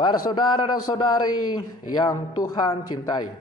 Para saudara dan saudari yang Tuhan cintai,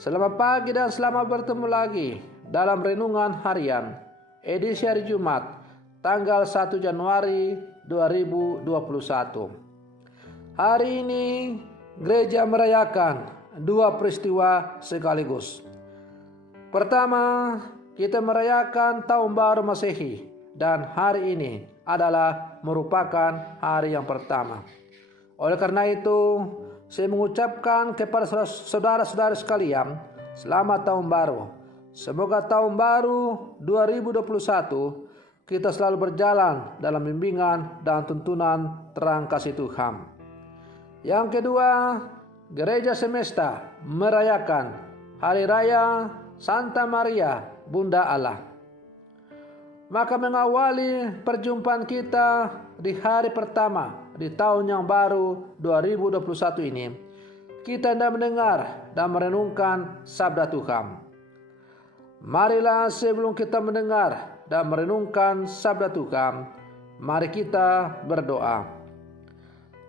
selamat pagi dan selamat bertemu lagi dalam Renungan Harian edisi hari Jumat tanggal 1 Januari 2021. Hari ini gereja merayakan dua peristiwa sekaligus. Pertama, kita merayakan Tahun Baru Masehi, dan hari ini adalah merupakan hari yang pertama. Oleh karena itu, saya mengucapkan kepada saudara-saudara sekalian, selamat Tahun Baru. Semoga Tahun Baru 2021 kita selalu berjalan dalam bimbingan dan tuntunan terang kasih Tuhan. Yang kedua, Gereja Semesta merayakan Hari Raya Santa Maria Bunda Allah. Maka mengawali perjumpaan kita di hari pertama di tahun yang baru 2021 ini, kita hendak mendengar dan merenungkan sabda Tuhan. Marilah sebelum kita mendengar dan merenungkan sabda Tuhan, mari kita berdoa.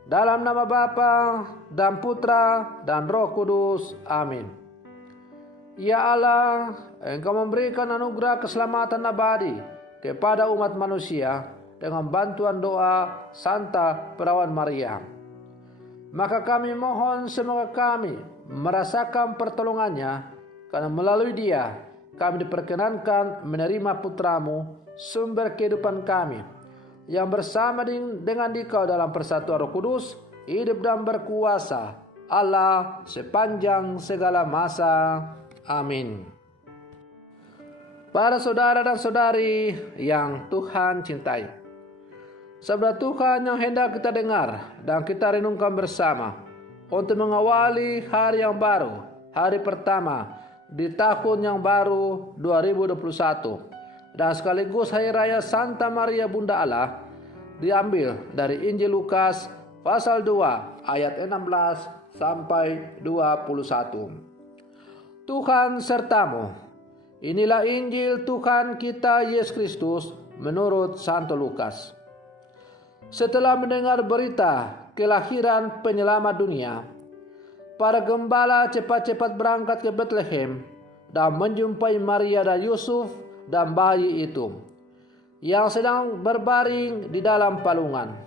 Dalam nama Bapa dan Putra dan Roh Kudus. Amin. Ya Allah, Engkau memberikan anugerah keselamatan abadi kepada umat manusia dengan bantuan doa Santa Perawan Maria. Maka kami mohon semoga kami merasakan pertolongannya, karena melalui Dia kami diperkenankan menerima Putramu, sumber kehidupan kami, yang bersama dengan Dikau dalam persatuan Roh Kudus, hidup dan berkuasa Allah sepanjang segala masa. Amin. Para saudara dan saudari yang Tuhan cintai, sabda Tuhan yang hendak kita dengar dan kita renungkan bersama untuk mengawali hari yang baru, hari pertama di tahun yang baru 2021, dan sekaligus Hari Raya Santa Maria Bunda Allah, diambil dari Injil Lukas pasal 2 ayat 16 sampai 21. Tuhan sertamu. Inilah Injil Tuhan kita Yesus Kristus menurut Santo Lukas. Setelah mendengar berita kelahiran penyelamat dunia, para gembala cepat-cepat berangkat ke Betlehem dan menjumpai Maria dan Yusuf dan bayi itu yang sedang berbaring di dalam palungan.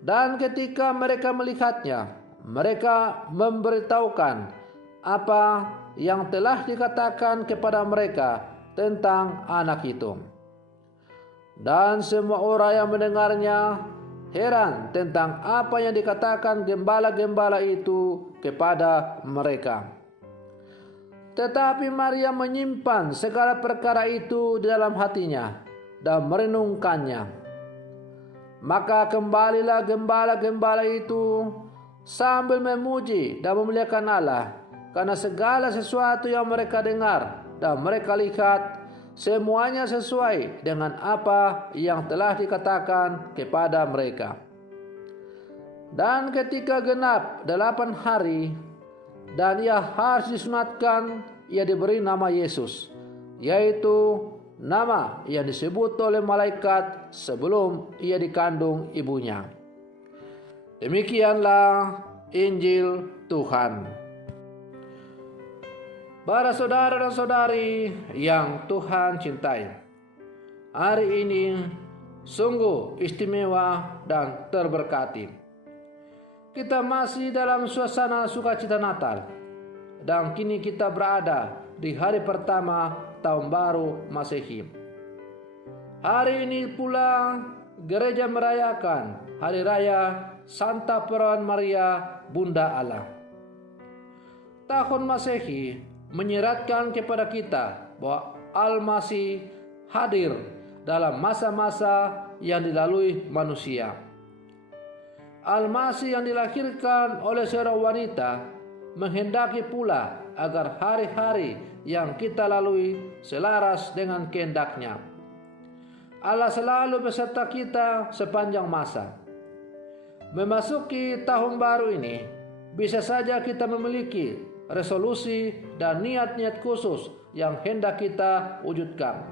Dan ketika mereka melihatnya, mereka memberitahukan apa yang telah dikatakan kepada mereka tentang anak itu. Dan semua orang yang mendengarnya heran tentang apa yang dikatakan gembala-gembala itu kepada mereka. Tetapi Maria menyimpan segala perkara itu di dalam hatinya dan merenungkannya. Maka kembalilah gembala-gembala itu sambil memuji dan memuliakan Allah, karena segala sesuatu yang mereka dengar dan mereka lihat, semuanya sesuai dengan apa yang telah dikatakan kepada mereka. Dan ketika genap 8 hari dan ia harus disunatkan, ia diberi nama Yesus, yaitu nama yang disebut oleh malaikat sebelum ia dikandung ibunya. Demikianlah Injil Tuhan. Para saudara dan saudari yang Tuhan cintai, hari ini sungguh istimewa dan terberkati. Kita masih dalam suasana sukacita Natal, dan kini kita berada di hari pertama Tahun Baru Masehi. Hari ini pula gereja merayakan Hari Raya Santa Perawan Maria Bunda Allah. Tahun Masehi menyeratkan kepada kita bahwa Al-Masih hadir dalam masa-masa yang dilalui manusia. Al-Masih yang dilahirkan oleh seorang wanita menghendaki pula agar hari-hari yang kita lalui selaras dengan kehendaknya. Allah selalu beserta kita sepanjang masa. Memasuki tahun baru ini, bisa saja kita memiliki resolusi dan niat-niat khusus yang hendak kita wujudkan.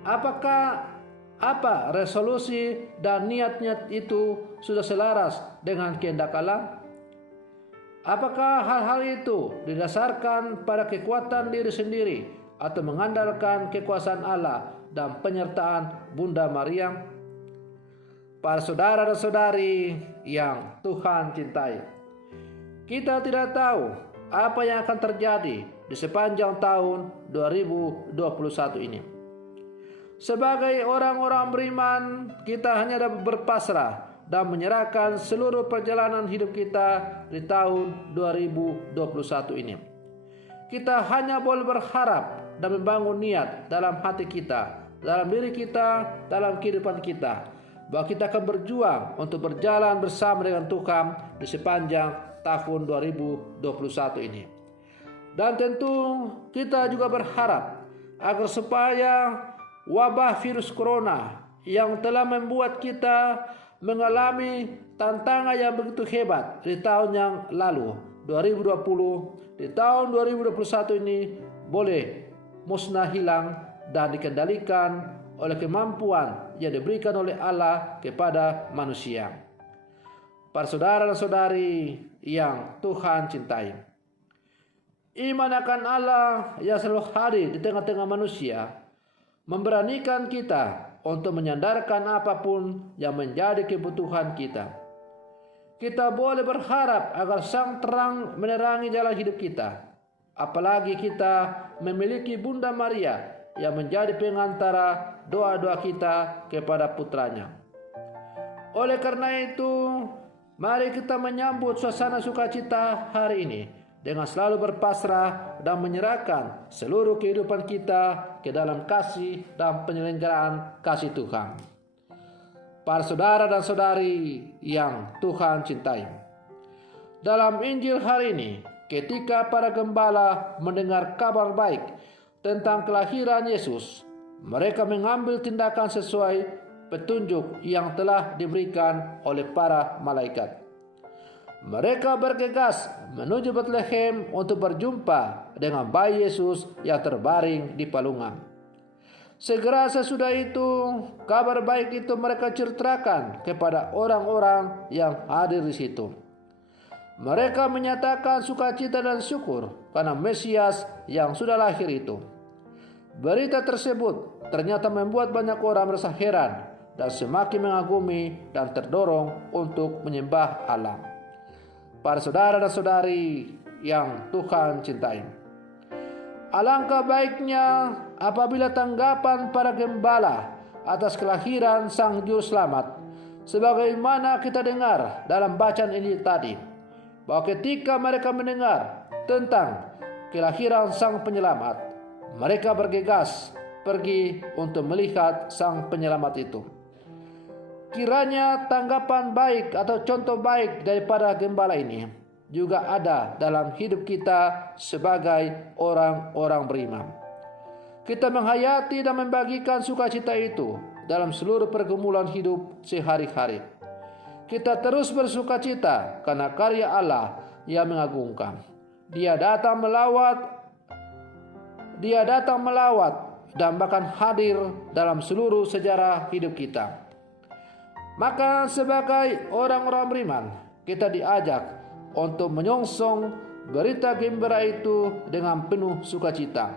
Apakah Apa resolusi dan niat-niat itu sudah selaras dengan kehendak Allah? Apakah hal-hal itu didasarkan pada kekuatan diri sendiri atau mengandalkan kekuasaan Allah dan penyertaan Bunda Maria? Para saudara dan saudari yang Tuhan cintai, kita tidak tahu apa yang akan terjadi di sepanjang tahun 2021 ini. Sebagai orang-orang beriman, kita hanya dapat berpasrah dan menyerahkan seluruh perjalanan hidup kita di tahun 2021 ini. Kita hanya boleh berharap dan membangun niat dalam hati kita, dalam diri kita, dalam kehidupan kita, bahwa kita akan berjuang untuk berjalan bersama dengan Tuhan di sepanjang tahun 2021 ini. Dan tentu kita juga berharap agar supaya wabah virus corona yang telah membuat kita mengalami tantangan yang begitu hebat di tahun yang lalu 2020, di tahun 2021 ini boleh musnah hilang dan dikendalikan oleh kemampuan yang diberikan oleh Allah kepada manusia. Para saudara dan saudari yang Tuhan cintai, iman akan Allah yang selalu hadir di tengah-tengah manusia memberanikan kita untuk menyandarkan apapun yang menjadi kebutuhan kita. Kita boleh berharap agar sang terang menerangi jalan hidup kita. Apalagi kita memiliki Bunda Maria yang menjadi pengantara doa-doa kita kepada putranya. Oleh karena itu, mari kita menyambut suasana sukacita hari ini dengan selalu berpasrah dan menyerahkan seluruh kehidupan kita ke dalam kasih dan penyelenggaraan kasih Tuhan. Para saudara dan saudari yang Tuhan cintai, dalam Injil hari ini, ketika para gembala mendengar kabar baik tentang kelahiran Yesus, mereka mengambil tindakan sesuai petunjuk yang telah diberikan oleh para malaikat. Mereka bergegas menuju Bethlehem untuk berjumpa dengan bayi Yesus yang terbaring di palungan. Segera sesudah itu, kabar baik itu mereka ceritakan kepada orang-orang yang hadir di situ. Mereka menyatakan sukacita dan syukur karena Mesias yang sudah lahir itu. Berita tersebut ternyata membuat banyak orang merasa heran dan semakin mengagumi dan terdorong untuk menyembah Allah. Para saudara dan saudari yang Tuhan cintai, alangkah baiknya apabila tanggapan para gembala atas kelahiran Sang Juru Selamat, sebagaimana kita dengar dalam bacaan Injil tadi, bahwa ketika mereka mendengar tentang kelahiran Sang Penyelamat, mereka bergegas pergi untuk melihat Sang Penyelamat itu. Kiranya tanggapan baik atau contoh baik daripada gembala ini juga ada dalam hidup kita sebagai orang-orang beriman. Kita menghayati dan membagikan sukacita itu dalam seluruh pergumulan hidup sehari-hari. Kita terus bersukacita karena karya Allah yang mengagumkan. Dia datang melawat dan bahkan hadir dalam seluruh sejarah hidup kita. Maka sebagai orang-orang beriman, kita diajak untuk menyongsong berita gembira itu dengan penuh sukacita,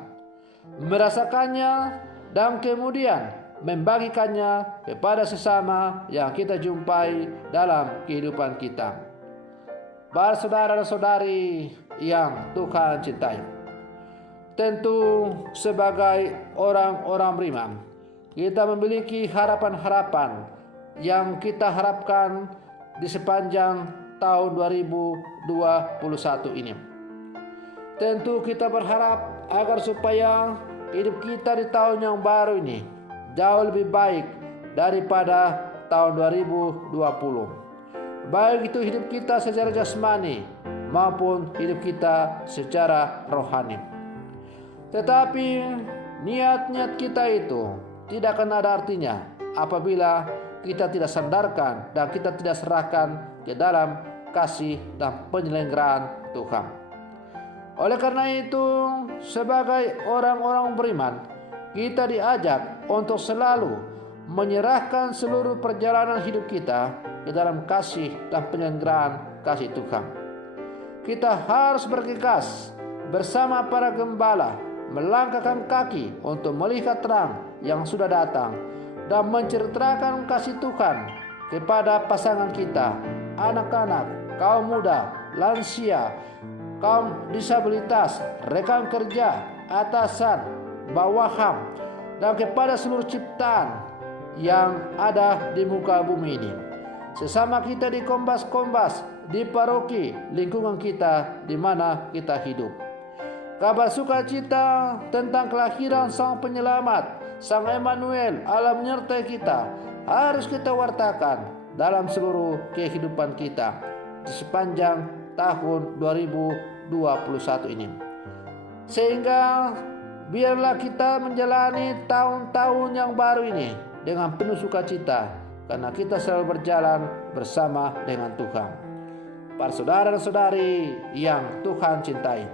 merasakannya dan kemudian membagikannya kepada sesama yang kita jumpai dalam kehidupan kita. Para saudara dan saudari yang Tuhan cintai, tentu sebagai orang-orang beriman, kita memiliki harapan-harapan yang kita harapkan di sepanjang tahun 2021 ini. Tentu kita berharap agar supaya hidup kita di tahun yang baru ini jauh lebih baik daripada tahun 2020. Baik itu hidup kita secara jasmani maupun hidup kita secara rohani. Tetapi niat-niat kita itu tidak akan ada artinya apabila kita tidak sandarkan dan kita tidak serahkan ke dalam kasih dan penyelenggaraan Tuhan. Oleh karena itu, sebagai orang-orang beriman, kita diajak untuk selalu menyerahkan seluruh perjalanan hidup kita ke dalam kasih dan penyelenggaraan kasih Tuhan. Kita harus bergegas bersama para gembala, melangkahkan kaki untuk melihat terang yang sudah datang dan menceritakan kasih Tuhan kepada pasangan kita, anak-anak, kaum muda, lansia, kaum disabilitas, rekan kerja, atasan, bawahan, dan kepada seluruh ciptaan yang ada di muka bumi ini. Sesama kita di kombas-kombas, di paroki, lingkungan kita di mana kita hidup. Kabar sukacita tentang kelahiran Sang Penyelamat, Sang Emmanuel, Allah menyertai kita, harus kita wartakan dalam seluruh kehidupan kita di sepanjang tahun 2021 ini. Sehingga biarlah kita menjalani tahun-tahun yang baru ini dengan penuh sukacita, karena kita selalu berjalan bersama dengan Tuhan. Para saudara dan saudari yang Tuhan cintai,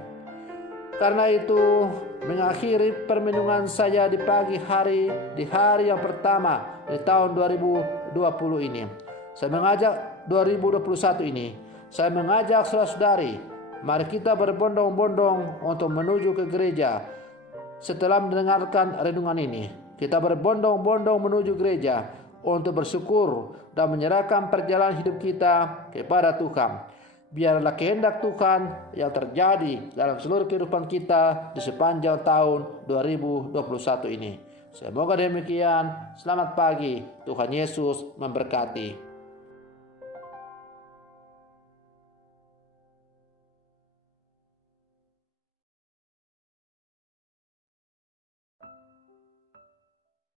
karena itu mengakhiri permenungan saya di pagi hari, di hari yang pertama di tahun 2020 ini, saya mengajak 2021 ini, saya mengajak saudara-saudari, mari kita berbondong-bondong untuk menuju ke gereja. Setelah mendengarkan renungan ini, kita berbondong-bondong menuju gereja untuk bersyukur dan menyerahkan perjalanan hidup kita kepada Tuhan. Biarlah kehendak Tuhan yang terjadi dalam seluruh kehidupan kita di sepanjang tahun 2021 ini. Semoga demikian. Selamat pagi. Tuhan Yesus memberkati.